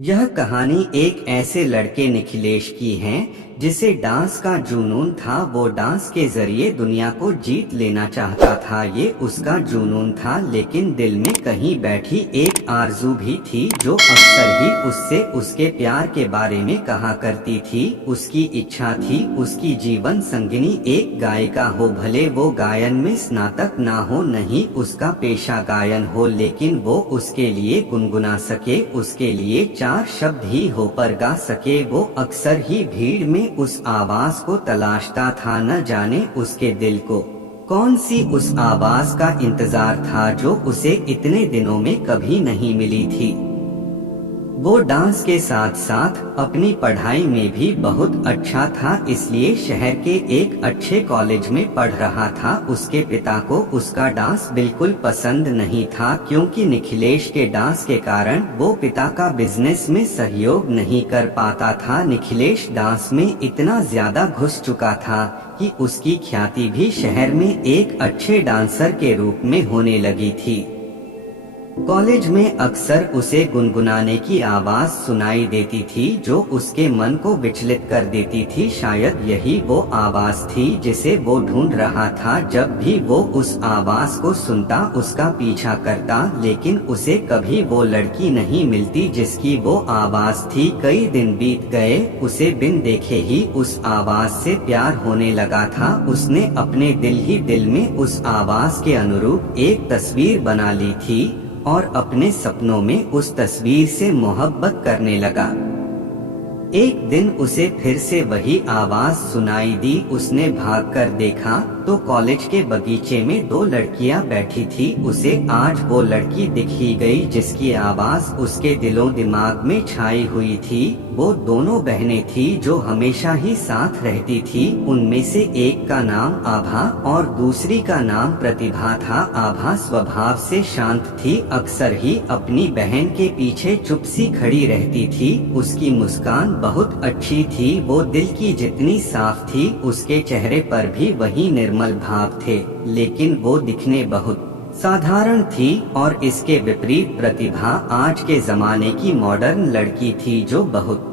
यह कहानी एक ऐसे लड़के निखिलेश की है जिसे डांस का जुनून था। वो डांस के जरिए दुनिया को जीत लेना चाहता था, ये उसका जुनून था। लेकिन दिल में कहीं बैठी एक आरज़ू भी थी जो अक्सर ही उससे उसके प्यार के बारे में कहा करती थी। उसकी इच्छा थी उसकी जीवन संगिनी एक गायिका हो, भले वो गायन में स्नातक ना हो, नहीं उसका पेशा गायन हो, लेकिन वो उसके लिए गुनगुना सके, उसके लिए चार शब्द ही हो पर गा सके। वो अक्सर ही भीड़ में उस आवाज को तलाशता था, न जाने उसके दिल को कौन सी उस आवाज का इंतजार था जो उसे इतने दिनों में कभी नहीं मिली थी। वो डांस के साथ साथ अपनी पढ़ाई में भी बहुत अच्छा था, इसलिए शहर के एक अच्छे कॉलेज में पढ़ रहा था। उसके पिता को उसका डांस बिल्कुल पसंद नहीं था, क्योंकि निखिलेश के डांस के कारण वो पिता का बिजनेस में सहयोग नहीं कर पाता था। निखिलेश डांस में इतना ज्यादा घुस चुका था कि उसकी ख्याति भी शहर में एक अच्छे डांसर के रूप में होने लगी थी। कॉलेज में अक्सर उसे गुनगुनाने की आवाज सुनाई देती थी जो उसके मन को विचलित कर देती थी। शायद यही वो आवाज थी जिसे वो ढूंढ रहा था। जब भी वो उस आवाज को सुनता उसका पीछा करता, लेकिन उसे कभी वो लड़की नहीं मिलती जिसकी वो आवाज थी। कई दिन बीत गए, उसे बिन देखे ही उस आवाज से प्यार होने लगा था। उसने अपने दिल ही दिल में उस आवाज के अनुरूप एक तस्वीर बना ली थी और अपने सपनों में उस तस्वीर से मोहब्बत करने लगा। एक दिन उसे फिर से वही आवाज सुनाई दी। उसने भागकर देखा तो कॉलेज के बगीचे में दो लड़कियां बैठी थी। उसे आज वो लड़की दिख ही गई जिसकी आवाज उसके दिलो दिमाग में छाई हुई थी। वो दोनों बहनें थी जो हमेशा ही साथ रहती थी। उनमें से एक का नाम आभा और दूसरी का नाम प्रतिभा था। आभा स्वभाव से शांत थी, अक्सर ही अपनी बहन के पीछे चुप सी खड़ी रहती थी। उसकी मुस्कान बहुत अच्छी थी, वो दिल की जितनी साफ थी। उसके चेहरे पर भी वही निर्मल भाव थे, लेकिन वो दिखने बहुत साधारण थी। और इसके विपरीत प्रतिभा आज के जमाने की मॉडर्न लड़की थी जो बहुत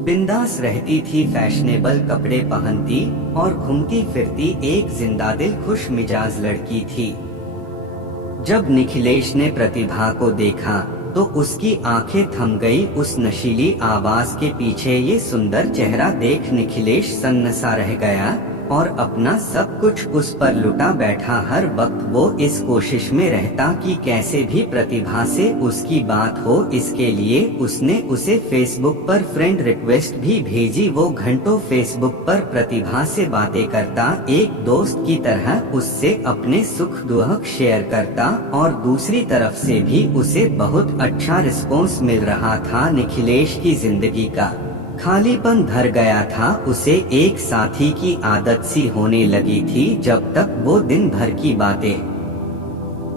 बिंदास रहती थी, फैशनेबल कपड़े पहनती और घूमती फिरती एक जिंदादिल खुश मिजाज लड़की थी। जब निखिलेश ने प्रतिभा को देखा तो उसकी आंखें थम गई। उस नशीली आवाज के पीछे ये सुंदर चेहरा देख निखिलेश सन्नसा रह गया और अपना सब कुछ उस पर लुटा बैठा। हर वक्त वो इस कोशिश में रहता कि कैसे भी प्रतिभा से उसकी बात हो। इसके लिए उसने उसे फेसबुक पर फ्रेंड रिक्वेस्ट भी भेजी। वो घंटों फेसबुक पर प्रतिभा से बातें करता, एक दोस्त की तरह उससे अपने सुख दुख शेयर करता और दूसरी तरफ से भी उसे बहुत अच्छा रिस्पॉन्स मिल रहा था। निखिलेश की जिंदगी का खालीपन भर गया था। उसे एक साथी की आदत सी होने लगी थी। जब तक वो दिन भर की बातें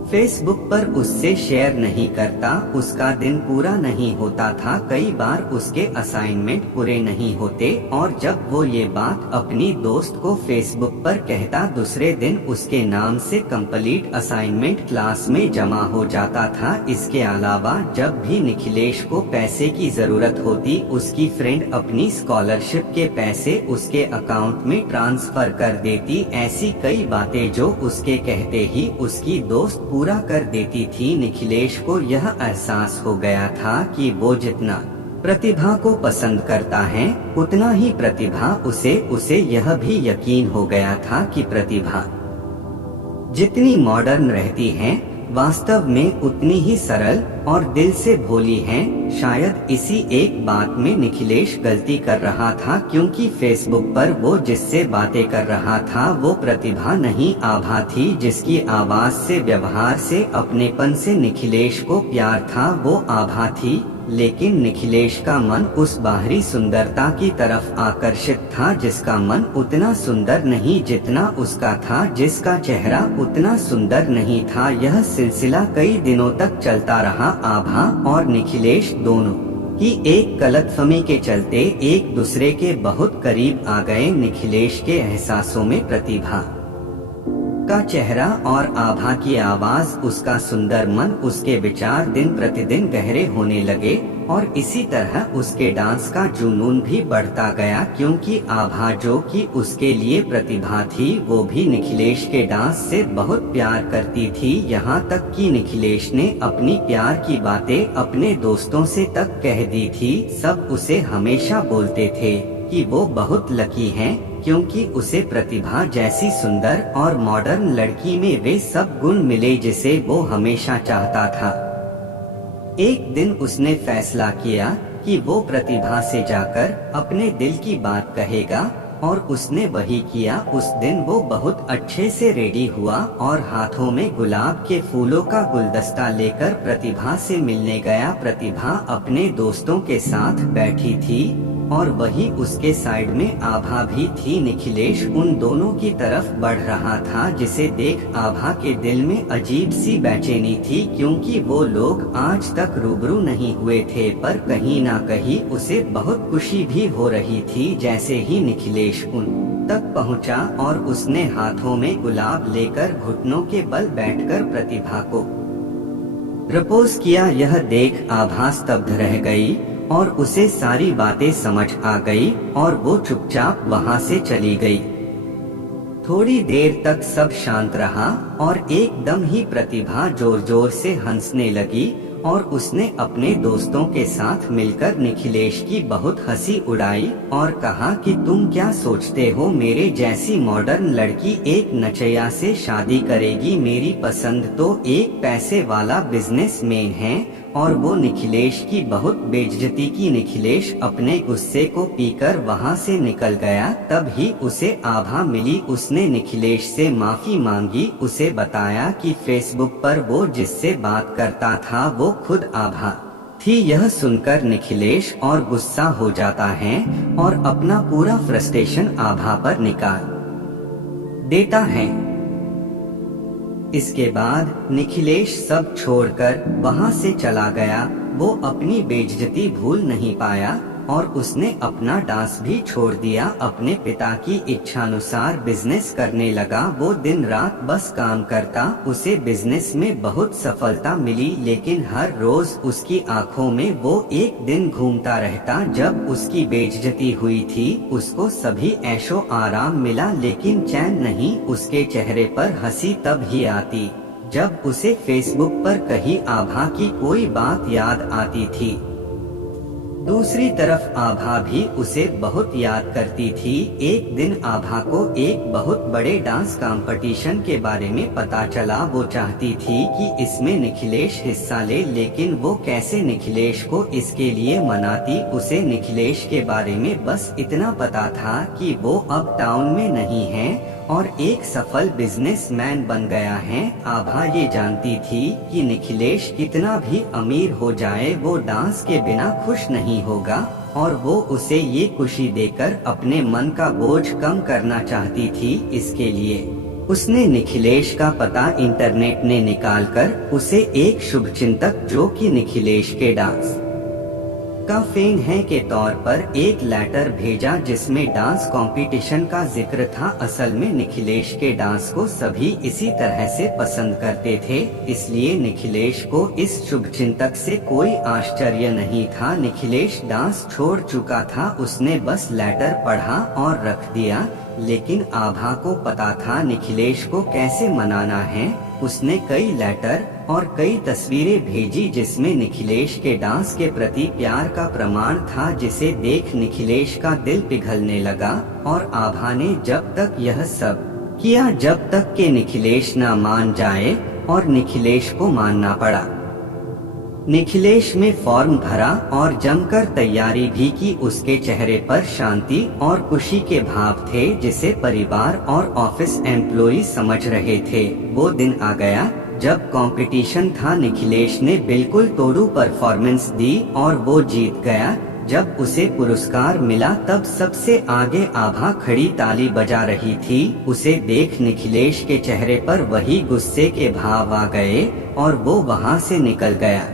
फेसबुक पर उससे शेयर नहीं करता, उसका दिन पूरा नहीं होता था। कई बार उसके असाइनमेंट पूरे नहीं होते और जब वो ये बात अपनी दोस्त को फेसबुक पर कहता, दूसरे दिन उसके नाम से कंप्लीट असाइनमेंट क्लास में जमा हो जाता था। इसके अलावा जब भी निखिलेश को पैसे की जरूरत होती, उसकी फ्रेंड अपनी स्कॉलरशिप के पैसे उसके अकाउंट में ट्रांसफर कर देती। ऐसी कई बातें जो उसके कहते ही उसकी दोस्त पूरा कर देती थी। निखिलेश को यह एहसास हो गया था कि वो जितना प्रतिभा को पसंद करता है उतना ही प्रतिभा उसे यह भी यकीन हो गया था कि प्रतिभा जितनी मॉडर्न रहती है वास्तव में उतनी ही सरल और दिल से भोली हैं। शायद इसी एक बात में निखिलेश गलती कर रहा था, क्योंकि फेसबुक पर वो जिससे बातें कर रहा था वो प्रतिभा नहीं, आभा थी, जिसकी आवाज से, व्यवहार से, अपनेपन से निखिलेश को प्यार था। वो आभा थी, लेकिन निखिलेश का मन उस बाहरी सुंदरता की तरफ आकर्षित था जिसका मन उतना सुंदर नहीं जितना उसका था, जिसका चेहरा उतना सुंदर नहीं था। यह सिलसिला कई दिनों तक चलता रहा। आभा और निखिलेश दोनों की एक गलतफहमी के चलते एक दूसरे के बहुत करीब आ गए। निखिलेश के एहसासों में प्रतिभा का चेहरा और आभा की आवाज, उसका सुंदर मन, उसके विचार दिन प्रतिदिन गहरे होने लगे। और इसी तरह उसके डांस का जुनून भी बढ़ता गया, क्योंकि आभा जो कि उसके लिए प्रतिभा थी वो भी निखिलेश के डांस से बहुत प्यार करती थी। यहाँ तक कि निखिलेश ने अपनी प्यार की बातें अपने दोस्तों से तक कह दी थी। सब उसे हमेशा बोलते थे कि वो बहुत लकी है, क्योंकि उसे प्रतिभा जैसी सुंदर और मॉडर्न लड़की में वे सब गुण मिले जिसे वो हमेशा चाहता था। एक दिन उसने फैसला किया कि वो प्रतिभा से जाकर अपने दिल की बात कहेगा, और उसने वही किया। उस दिन वो बहुत अच्छे से रेडी हुआ और हाथों में गुलाब के फूलों का गुलदस्ता लेकर प्रतिभा से मिलने गया। प्रतिभा अपने दोस्तों के साथ बैठी थी और वही उसके साइड में आभा भी थी। निखिलेश उन दोनों की तरफ बढ़ रहा था, जिसे देख आभा के दिल में अजीब सी बेचैनी थी, क्योंकि वो लोग आज तक रूबरू नहीं हुए थे। पर कहीं ना कहीं उसे बहुत खुशी भी हो रही थी। जैसे ही निखिलेश उन तक पहुंचा और उसने हाथों में गुलाब लेकर घुटनों के बल बैठकर प्रतिभा को प्रपोज किया, यह देख आभा स्तब्ध रह गई और उसे सारी बातें समझ आ गई और वो चुपचाप वहाँ से चली गई। थोड़ी देर तक सब शांत रहा और एकदम ही प्रतिभा जोर जोर से हंसने लगी और उसने अपने दोस्तों के साथ मिलकर निखिलेश की बहुत हंसी उड़ाई और कहा कि तुम क्या सोचते हो, मेरे जैसी मॉडर्न लड़की एक नचैया से शादी करेगी? मेरी पसंद तो एक पैसे वाला बिजनेसमैन है। और वो निखिलेश की बहुत बेइज्जती की। निखिलेश अपने गुस्से को पीकर वहाँ से निकल गया। तब ही उसे आभा मिली। उसने निखिलेश से माफी मांगी, उसे बताया कि फेसबुक पर वो जिससे बात करता था वो खुद आभा थी। यह सुनकर निखिलेश और गुस्सा हो जाता है और अपना पूरा फ्रस्ट्रेशन आभा पर निकाल देता है। इसके बाद निखिलेश सब छोड़कर वहाँ से चला गया। वो अपनी बेइज्जती भूल नहीं पाया और उसने अपना डांस भी छोड़ दिया। अपने पिता की इच्छानुसार बिजनेस करने लगा। वो दिन रात बस काम करता। उसे बिजनेस में बहुत सफलता मिली, लेकिन हर रोज उसकी आंखों में वो एक दिन घूमता रहता जब उसकी बेइज्जती हुई थी। उसको सभी ऐशो आराम मिला, लेकिन चैन नहीं। उसके चेहरे पर हंसी तब ही आती जब उसे फेसबुक पर कहीं आभा की कोई बात याद आती थी। दूसरी तरफ आभा भी उसे बहुत याद करती थी। एक दिन आभा को एक बहुत बड़े डांस कंपटीशन के बारे में पता चला। वो चाहती थी कि इसमें निखिलेश हिस्सा ले, लेकिन वो कैसे निखिलेश को इसके लिए मनाती। उसे निखिलेश के बारे में बस इतना पता था कि वो अब टाउन में नहीं है और एक सफल बिजनेसमैन बन गया है। आभा ये जानती थी कि निखिलेश कितना भी अमीर हो जाए वो डांस के बिना खुश नहीं होगा, और वो उसे ये खुशी देकर अपने मन का बोझ कम करना चाहती थी। इसके लिए उसने निखिलेश का पता इंटरनेट ने निकालकर उसे एक शुभचिंतक जो कि निखिलेश के डांस का फैन है के तौर पर एक लेटर भेजा, जिसमें डांस कंपटीशन का जिक्र था। असल में निखिलेश के डांस को सभी इसी तरह से पसंद करते थे, इसलिए निखिलेश को इस शुभचिंतक से कोई आश्चर्य नहीं था। निखिलेश डांस छोड़ चुका था, उसने बस लेटर पढ़ा और रख दिया। लेकिन आभा को पता था निखिलेश को कैसे मनाना है। उसने कई लेटर और कई तस्वीरें भेजी जिसमें निखिलेश के डांस के प्रति प्यार का प्रमाण था, जिसे देख निखिलेश का दिल पिघलने लगा। और आभा ने जब तक यह सब किया जब तक के निखिलेश न मान जाए, और निखिलेश को मानना पड़ा। निखिलेश में फॉर्म भरा और जमकर तैयारी भी की। उसके चेहरे पर शांति और खुशी के भाव थे, जिसे परिवार और ऑफिस एम्प्लॉई समझ रहे थे। वो दिन आ गया जब कंपटीशन था। निखिलेश ने बिल्कुल तोड़ू परफॉर्मेंस दी और वो जीत गया। जब उसे पुरस्कार मिला तब सबसे आगे आभा खड़ी ताली बजा रही थी। उसे देख निखिलेश के चेहरे पर वही गुस्से के भाव आ गए और वो वहाँ से निकल गया।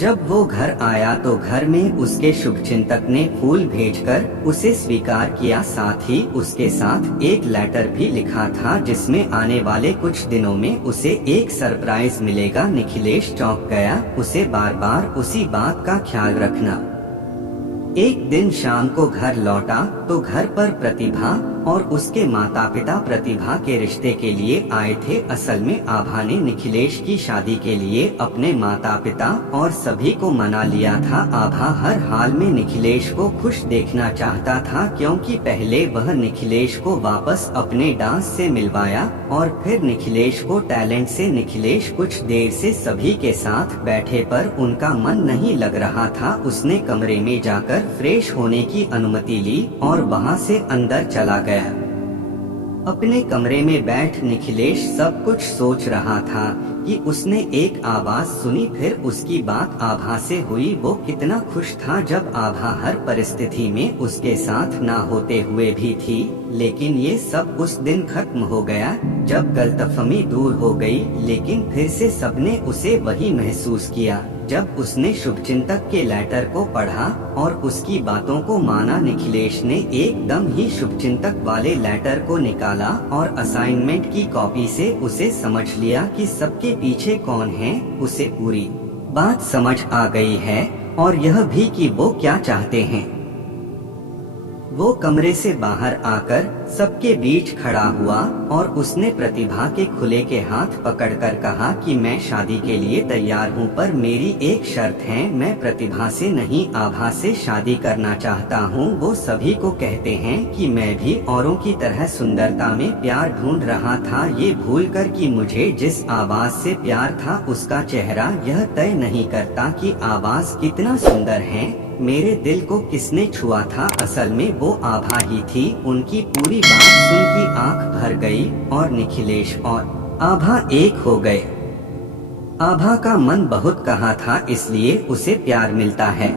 जब वो घर आया तो घर में उसके शुभचिंतक ने फूल भेजकर उसे स्वीकार किया, साथ ही उसके साथ एक लेटर भी लिखा था जिसमें आने वाले कुछ दिनों में उसे एक सरप्राइज मिलेगा। निखिलेश चौंक गया, उसे बार बार उसी बात का ख्याल रखना। एक दिन शाम को घर लौटा तो घर पर प्रतिभा और उसके माता पिता प्रतिभा के रिश्ते के लिए आए थे। असल में आभा ने निखिलेश की शादी के लिए अपने माता पिता और सभी को मना लिया था। आभा हर हाल में निखिलेश को खुश देखना चाहता था, क्योंकि पहले वह निखिलेश को वापस अपने डांस से मिलवाया और फिर निखिलेश को टैलेंट से। निखिलेश कुछ देर से सभी के साथ बैठे पर उनका मन नहीं लग रहा था। उसने कमरे में जाकर फ्रेश होने की अनुमति ली और वहां से अंदर चला गया। अपने कमरे में बैठ निखिलेश सब कुछ सोच रहा था कि उसने एक आवाज सुनी, फिर उसकी बात आभा से हुई। वो कितना खुश था जब आभा हर परिस्थिति में उसके साथ ना होते हुए भी थी। लेकिन ये सब उस दिन खत्म हो गया जब गलतफहमी दूर हो गई। लेकिन फिर से सबने उसे वही महसूस किया जब उसने शुभचिंतक के लेटर को पढ़ा और उसकी बातों को माना। निखिलेश ने एकदम ही शुभचिंतक वाले लेटर को निकाला और असाइनमेंट की कॉपी से उसे समझ लिया कि सबके पीछे कौन है। उसे पूरी बात समझ आ गई है और यह भी कि वो क्या चाहते हैं। वो कमरे से बाहर आकर सबके बीच खड़ा हुआ और उसने प्रतिभा के खुले के हाथ पकड़कर कहा कि मैं शादी के लिए तैयार हूँ, पर मेरी एक शर्त है, मैं प्रतिभा से नहीं आभा से शादी करना चाहता हूँ। वो सभी को कहते हैं कि मैं भी औरों की तरह सुंदरता में प्यार ढूंढ रहा था, ये भूलकर कि मुझे जिस आवाज से प्यार था उसका चेहरा यह तय नहीं करता कि आवाज कितना सुंदर है। मेरे दिल को किसने छुआ था? असल में वो आभा ही थी। उनकी पूरी बात सुन की आंख भर गई और निखिलेश और आभा एक हो गए। आभा का मन बहुत कहा था, इसलिए उसे प्यार मिलता है।